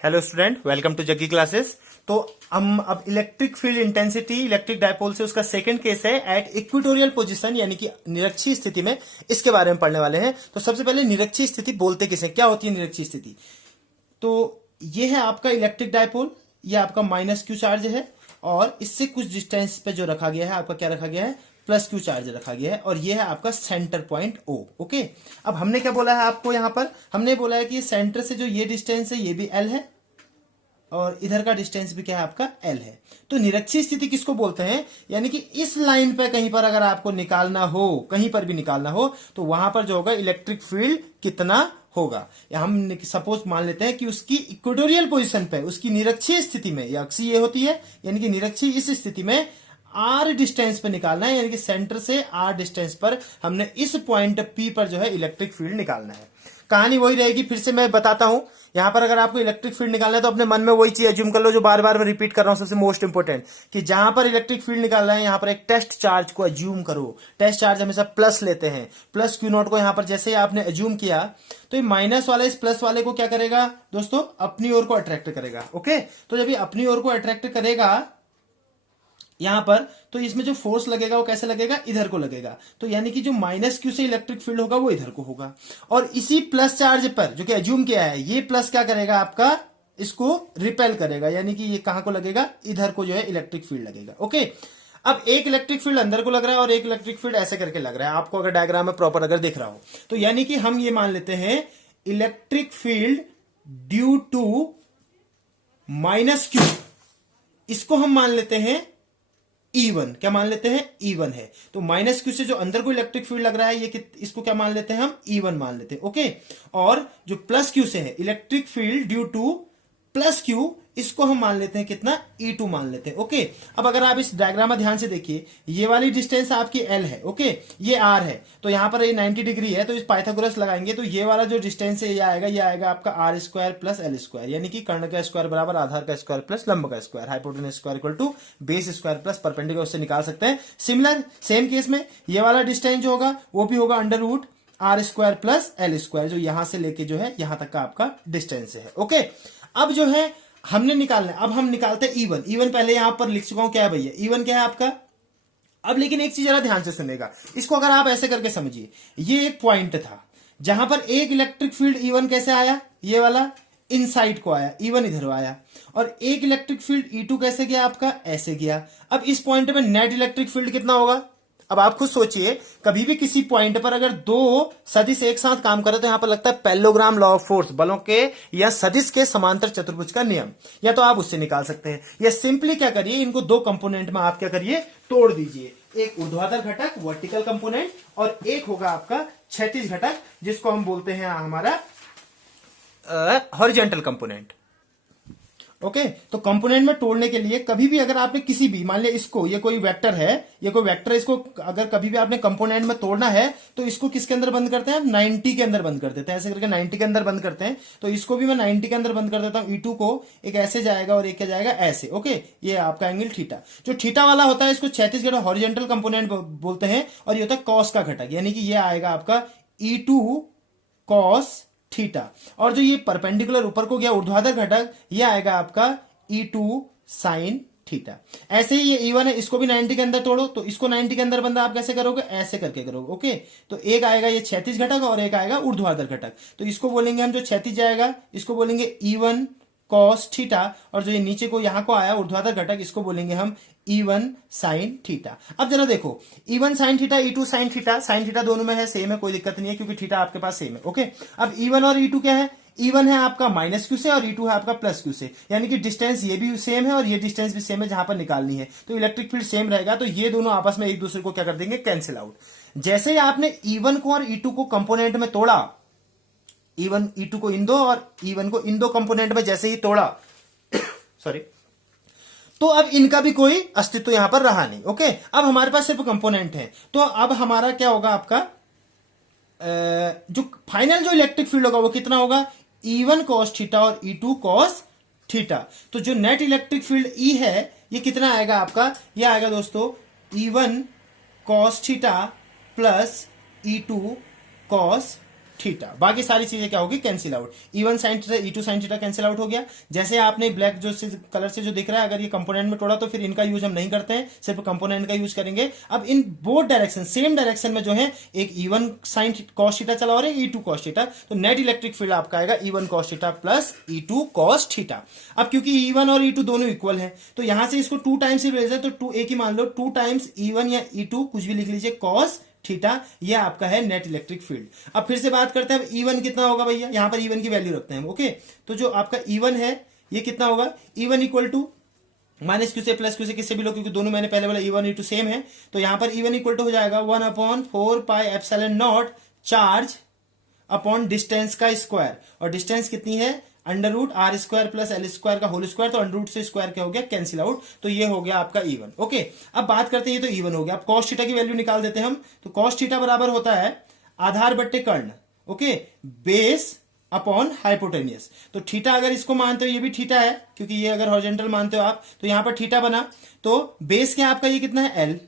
Hello student, welcome to Jaggi classes. तो हम अब electric field intensity electric dipole से उसका सेकंड केस है एट इक्वेटोरियल पोजीशन, यानी कि निरक्षीय स्थिति में, इसके बारे में पढ़ने वाले हैं। तो सबसे पहले निरक्षीय स्थिति बोलते किसे, क्या होती है निरक्षीय स्थिति? तो ये है आपका इलेक्ट्रिक डायपोल, ये आपका माइनस क्यू चार्ज है और इससे कुछ डिस्टेंस पे जो रखा गया है आपका क्या रखा गया है, प्लस क्यू चार्ज रखा गया है, और ये है आपका सेंटर पॉइंट ओ। ओके, अब हमने क्या बोला है आपको, यहां पर हमने बोला है कि सेंटर से जो ये डिस्टेंस है ये भी एल है और इधर का डिस्टेंस भी क्या है आपका एल है। तो निरक्षीय स्थिति किसको बोलते हैं? यानी कि इस लाइन पे कहीं पर अगर आपको निकालना हो, कहीं पर भी निकालना हो, तो वहां पर जो होगा इलेक्ट्रिक फील्ड कितना होगा, या हम सपोज मान लेते हैं कि उसकी इक्वेटोरियल पोजीशन पे, उसकी निरक्षीय स्थिति में, या अक्सी ये होती है, यानी कि निरक्षीय इस स्थिति में आर डिस्टेंस पे निकालना है, यानी कि सेंटर से आर डिस्टेंस पर हमने इस पॉइंट पी पर जो है इलेक्ट्रिक फील्ड निकालना है। कहानी वही रहेगी, फिर से मैं बताता हूं। यहां पर अगर आपको इलेक्ट्रिक फील्ड निकालना है तो अपने मन में वही चीज एज्यूम कर लो जो बार बार मैं रिपीट कर रहा हूं, सबसे मोस्ट इंपोर्टेंट, कि जहां पर इलेक्ट्रिक फील्ड निकालना है यहां पर एक टेस्ट चार्ज को एज्यूम करो। टेस्ट चार्ज हमेशा प्लस लेते हैं, प्लस क्यू नॉट को यहां पर जैसे ही आपने एज्यूम किया तो ये माइनस वाला इस प्लस वाले को क्या करेगा दोस्तों, अपनी ओर को अट्रैक्ट करेगा। ओके, तो जब ये अपनी ओर को अट्रैक्ट करेगा यहां पर, तो इसमें जो फोर्स लगेगा वो कैसे लगेगा, इधर को लगेगा। तो यानी कि जो माइनस क्यू से इलेक्ट्रिक फील्ड होगा वो इधर को होगा, और इसी प्लस चार्ज पर जो कि एज्यूम किया है, ये प्लस क्या करेगा आपका, इसको रिपेल करेगा, यानी कि ये कहां को लगेगा, इधर को जो है इलेक्ट्रिक फील्ड लगेगा। ओके, अब एक इलेक्ट्रिक फील्ड अंदर को लग रहा है और एक इलेक्ट्रिक फील्ड ऐसे करके लग रहा है, आपको अगर डायग्राम में प्रॉपर अगर दिख रहा हो तो। यानी कि हम ये मान लेते हैं electric field due to minus Q, इसको हम मान लेते हैं E1। क्या मान लेते हैं, E1 है। तो माइनस क्यू से जो अंदर को इलेक्ट्रिक फील्ड लग रहा है ये इसको क्या मान लेते हैं हम, E1 मान लेते हैं। ओके, और जो प्लस क्यू से है electric field due two plus Q, इसको हम मान लेते हैं कितना, E2 मान लेते हैं। ओके, अब अगर आप इस डायग्राम में ध्यान से देखिए, ये वाली डिस्टेंस आपकी L है, ओके, ये R है, तो यहां पर ये 90 डिग्री है, तो इस पाइथागोरस लगाएंगे तो ये वाला जो डिस्टेंस है ये आएगा आपका R square plus L square, यानी कि कर्ण का स्क्वायर बराबर आधार का स्क्वायर प्लस लंब का square, hypotenuse square equal to base square plus perpendicular, उससे निकाल सकते हैं। सिमिलर सेम केस में ये वाला डिस्टेंस जो होगा वो भी होगा under root R square plus L square, जो यहां से लेके जो है यहां तक का आपका डिस्टेंस है। ओके, अब जो है हमने निकालना है, अब हम निकालते हैं E1। E1 पहले यहां पर लिख चुका हूं, क्या है भैया, E1 क्या है आपका। अब लेकिन एक चीज जरा ध्यान से सुनेगा, इसको अगर आप ऐसे करके समझिए, ये एक पॉइंट था जहां पर एक इलेक्ट्रिक फील्ड E1 कैसे आया, ये वाला इनसाइड को आया, E1 इधर आया, और एक इलेक्ट्रिक फील्ड E2 कैसे गया आपका, ऐसे गया। अब इस पॉइंट पे नेट इलेक्ट्रिक फील्ड कितना होगा, अब आप खुद सोचिए, कभी भी किसी पॉइंट पर अगर दो सदिश एक साथ काम करे तो यहां पर लगता है पैरेललोग्राम लॉ ऑफ फोर्स, बलों के या सदिश के समांतर चतुर्भुज का नियम, या तो आप उससे निकाल सकते हैं, या सिंपली क्या करिए, इनको दो कंपोनेंट में आप क्या करिए, तोड़ दीजिए। एक ऊर्ध्वाधर घटक वर्टिकल कंपोनेंट, और एक होगा आपका क्षैतिज घटक जिसको हम बोलते हैं हमारा हॉरिजॉन्टल कंपोनेंट। ओके, तो कंपोनेंट में तोड़ने के लिए कभी भी अगर आपने किसी भी, मान लिया इसको, ये कोई वेक्टर है, ये कोई वेक्टर है, इसको अगर कभी भी आपने कंपोनेंट में तोड़ना है तो इसको किसके अंदर बंद करते हैं, 90 के अंदर बंद कर देते हैं, ऐसे करके 90 के अंदर बंद करते हैं। तो इसको भी मैं 90 के अंदर बंद कर देता हूं, E2 को, एक ऐसे जाएगा और एक क्या जाएगा, ऐसे। ओके, ये आपका एंगल थीटा, जो थीटा वाला होता है इसको क्षैतिज घटक हॉरिजॉन्टल कंपोनेंट बोलते हैं, और ये होता है कॉस का घटक, यानी कि ये आएगा आपका E2 कॉस थीटा, और जो ये परपेंडिकुलर ऊपर को गया ऊर्ध्वाधर घटक, ये आएगा आपका E2 साइन थीटा। ऐसे ही ये E1 है, इसको भी 90 के अंदर तोड़ो, तो इसको 90 के अंदर बंदा आप कैसे करोगे, ऐसे करके करोगे। ओके, तो एक आएगा ये क्षैतिज घटक और एक आएगा ऊर्ध्वाधर घटक, तो इसको बोलेंगे हम, जो क्षैतिज जाएगा इसको बोलेंगे E1 कॉस थीटा, और जो ये नीचे को यहां को आया ऊर्ध्वाधर घटक, इसको बोलेंगे हम E1 साइन थीटा। अब जरा देखो, E1 sine theta, E2 sine theta, sine theta दोनों में है, सेम है, कोई दिक्कत नहीं है क्योंकि थीटा आपके पास सेम है। ओके, अब E1 और E2 क्या है, E1 है आपका माइनस क्यू से और E2 है आपका प्लस क्यू से, यानी कि डिस्टेंस ये भी सेम है और ये डिस्टेंस भी सेम है जहां पर निकालनी है, तो इलेक्ट्रिक फील्ड सेम रहेगा, तो ये दोनों आपस में एक दूसरे को क्या कर देंगे, कैंसिल आउट। जैसे ही आपने E1 को और E2 को कंपोनेंट में तोड़ा, E1 E2 को इन दो और E1 को इन दो कंपोनेंट में जैसे ही तोड़ा सॉरी, तो अब इनका भी कोई अस्तित्व यहां पर रहा नहीं। ओके, अब हमारे पास सिर्फ कंपोनेंट है, तो अब हमारा क्या होगा, आपका जो फाइनल जो इलेक्ट्रिक फील्ड होगा वो कितना होगा, E1 कॉस थीटा और E2 कॉस थीटा। तो जो नेट इलेक्ट्रिक फील्ड E है ये कितना आएगा आपका, ये आएगा दोस्तों E1 cos theta plus E2 cos theta. बाकी सारी चीजें क्या होगी, cancel out. E1 sine theta E2 sine theta cancel out हो गया। जैसे आपने ब्लैक जो कलर से जो दिख रहा है, अगर ये कंपोनेंट में तोड़ा तो फिर इनका यूज हम नहीं करते हैं, सिर्फ कंपोनेंट का यूज करेंगे। अब in both direction, same direction में जो है एक E1 साइन कॉस थीटा चला और एक E2 कॉस थीटा, तो नेट इलेक्ट्रिक फील्ड आपका आएगा E1 cos theta plus E2 cos theta. अब क्योंकि E1 और E2 दोनों इक्वल है, तो यहां से इसको 2 टाइम्स ही भेज है, तो 2 एक ही मान लो, 2 टाइम्स E1 या E2 कुछ भी लिख लीजिए कॉस थीटा, ये आपका है नेट इलेक्ट्रिक फील्ड। अब फिर से बात करते हैं E1 कितना होगा भैया, यहां पर E1 की वैल्यू रखते हैं, ओके। तो जो आपका E1 है ये कितना होगा, E1 equal to minus Q से प्लस क्यू से किससे भी लो, क्योंकि दोनों मैंने पहले बोला E1 E2 सेम है, तो यहां पर E1 इक्वल टू हो जाएगा 1/4 pi epsilon naught charge upon distance का स्क्वायर, और डिस्टेंस कितनी है under root R square plus L square का होल स्क्वायर, तो अंडर रूट से स्क्वायर क्या हो गया, कैंसिल आउट, तो ये हो गया आपका E1, ओके। अब बात करते हैं, ये तो E1 हो गया। अब कॉस थीटा की वैल्यू निकाल देते हैं हम, तो कॉस थीटा बराबर होता है आधार बट्टे कर्ण, ओके, बेस अपॉन हाइपोटेनियस। तो थीटा अगर इसको मानते हो, ये भी थीटा है, क्योंकि ये अगर हॉरिजॉन्टल मानते हो आप, तो यहां पर थीटा बना, तो बेस क्या आपका ये कितना है L,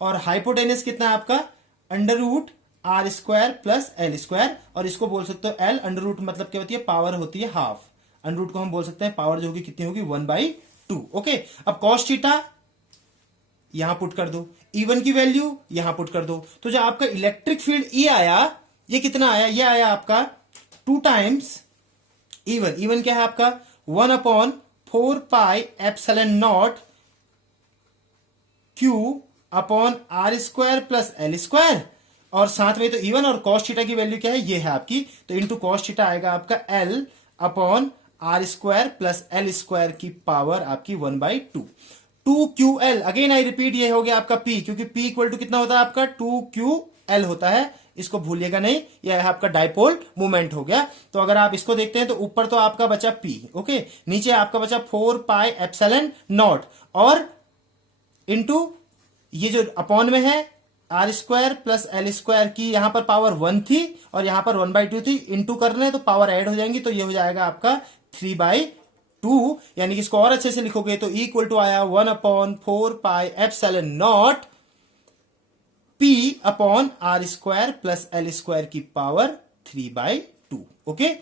और हाइपोटेनियस कितना है आपका under root R square plus L square, और इसको बोल सकते हो एल, अंडर रूट मतलब क्या होती है, पावर होती है हाफ, अंडर रूट को हम बोल सकते हैं पावर जो होगी कितनी होगी 1/2, ओके। अब कॉस थीटा यहां पुट कर दो, E1 की वैल्यू यहां पुट कर दो, तो जो आपका इलेक्ट्रिक फील्ड E आया, ये कितना आया, ये आया आपका 2 टाइम्स E1 क्या है आपका 1/4 pi epsilon naught Q upon R square plus L square, और साथ में तो E1 और कॉस थीटा की वैल्यू क्या है, ये है आपकी, तो इंटू कॉस थीटा आएगा आपका L upon R square plus L square की पावर आपकी 1/2, 2QL। अगेन आई रिपीट, ये हो गया आपका P, क्योंकि P इक्वल टू कितना होता है आपका 2QL होता है, इसको भूलिएगा नहीं, यह आपका डाइपोल मूवमेंट हो गया। तो अगर आप इसको देखते हैं तो ऊपर तो आपका बचा P, ओके, नीचे आपका बचा 4 पाई एप्सिलॉन नॉट, और इंटू ये जो अपॉन में है R square plus L square की, यहां पर पावर 1 थी और यहां पर 1/2 थी, इंटू कर रहे हैं तो पावर ऐड हो जाएंगी, तो ये हो जाएगा आपका 3/2, यानी कि इसको और अच्छे से लिखोगे तो इक्वल टू आया 1/4 pi epsilon naught P upon R square plus L square की पावर 3/2, ओके।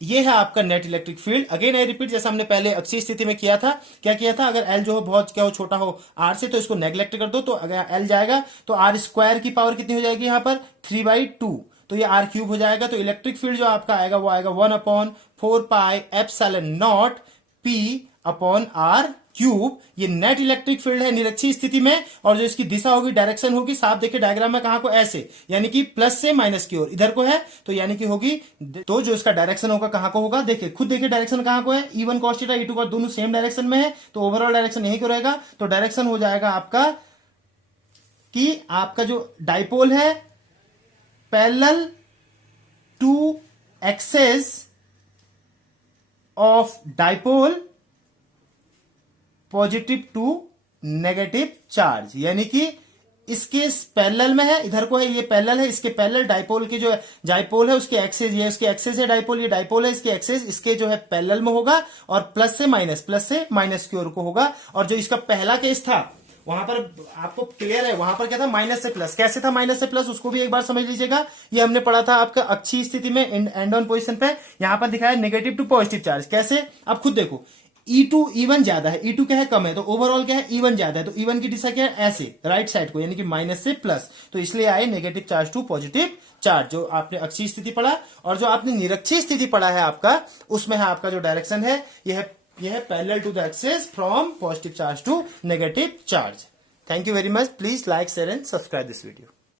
ये है आपका net electric field. Again I repeat, जैसा हमने पहले अक्षीय स्थिति में किया था, क्या किया था, अगर एल जो हो बहुत क्या हो छोटा हो आर से, तो इसको नेग्लेक्ट कर दो, तो अगर एल जाएगा तो आर स्क्वायर की पावर कितनी हो जाएगी यहाँ पर 3/2, तो ये आर क्यूब हो जाएगा। तो इलेक्ट्रिक फील्ड जो आपका आएगा वो आएगा 1/4 pi epsilon naught P upon R cube. ये नेट इलेक्ट्रिक फील्ड है निरक्षीय स्थिति में, और जो इसकी दिशा होगी, डायरेक्शन होगी, साफ देखिए डायग्राम में कहां को, ऐसे, यानी कि प्लस से माइनस की ओर, इधर को है, तो यानी कि होगी, तो जो इसका डायरेक्शन होगा कहां को होगा, देखिए खुद देखिए डायरेक्शन कहां को है, E1 cos theta E2 cos दोनों सेम डायरेक्शन में है, तो ओवरऑल डायरेक्शन यही को रहेगा। तो डायरेक्शन हो जाएगा आपका कि आपका जो डाइपोल है parallel to axis of dipole positive to negative charge, यानी कि इसके पैरेलल में है, इधर को है, ये पैरेलल है, इसके पैरेलल डाइपोल के जो डाइपोल है उसके एक्सेस, ये उसके एक्सेस है डाइपोल, ये डाइपोल है, इसके एक्सेस इसके जो है पैरेलल में होगा, और प्लस से माइनस की ओर को होगा। और जो इसका पहला केस था वहां पर आपको क्लियर है, वहां पर क्या था, माइनस से प्लस, कैसे था माइनस से प्लस, उसको भी एक बार समझ लीजिएगा। ये हमने पढ़ा था आपका अक्षीय स्थिति में एंड ऑन पोजीशन पे, यहां पर दिखाया नेगेटिव टू पॉजिटिव चार्ज, कैसे, आप खुद देखो, E1 ज्यादा है, E2 क्या है कम है, तो ओवरऑल क्या है E1 ज्यादा है, तो E1 की दिशा क्या है, ऐसे राइट साइड को, यानी कि माइनस से प्लस, तो इसलिए आए negative charge to positive charge, जो आपने अक्षीय स्थिति पढ़ा। और जो आपने निरक्षीय स्थिति पढ़ा है आपका, उसमें है आपका जो डायरेक्शन है यह है parallel to the axis from positive charge to negative charge. Thank you very much. Please like, share and subscribe this video.